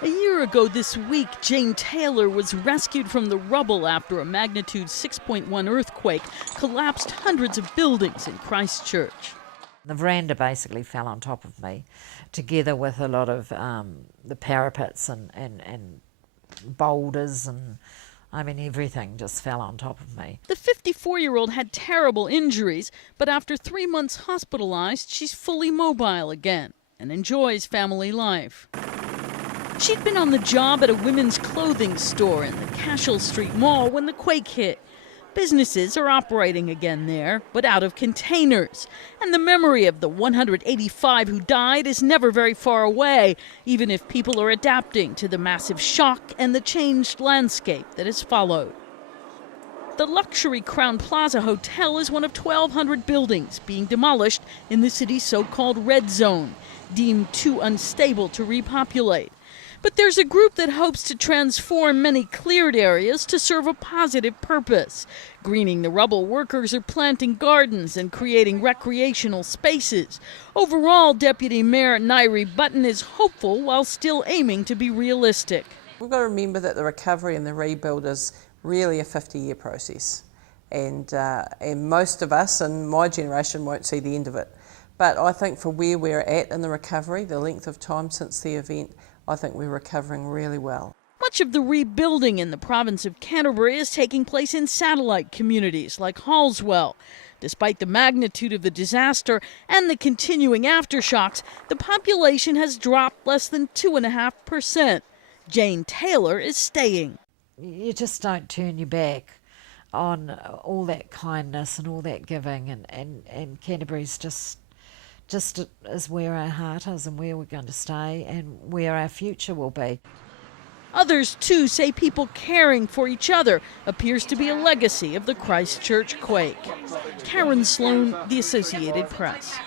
A year ago this week, Jane Taylor was rescued from the rubble after a magnitude 6.1 earthquake collapsed hundreds of buildings in Christchurch. The verandah basically fell on top of me, together with a lot of the parapets and boulders, and I mean everything just fell on top of me. The 54-year-old had terrible injuries, but after 3 months hospitalized, she's fully mobile again and enjoys family life. She'd been on the job at a women's clothing store in the Cashel Street Mall when the quake hit. Businesses are operating again there, but out of containers. And the memory of the 185 who died is never very far away, even if people are adapting to the massive shock and the changed landscape that has followed. The luxury Crown Plaza Hotel is one of 1,200 buildings being demolished in the city's so-called red zone, deemed too unstable to repopulate. But there's a group that hopes to transform many cleared areas to serve a positive purpose. Greening the rubble, workers are planting gardens and creating recreational spaces. Overall, Deputy Mayor Nairi Button is hopeful while still aiming to be realistic. We've got to remember that the recovery and the rebuild is really a 50-year process. And most of us in my generation won't see the end of it. But I think for where we're at in the recovery, the length of time since the event, I think we're recovering really well. Much of the rebuilding in the province of Canterbury is taking place in satellite communities like Halswell. Despite the magnitude of the disaster and the continuing aftershocks, the population has dropped less than 2.5%. Jane Taylor is staying. You just don't turn your back on all that kindness and all that giving, and Canterbury's just is where our heart is and where we're going to stay and where our future will be. Others, too, say people caring for each other appears to be a legacy of the Christchurch quake. Karen Sloan, The Associated Press.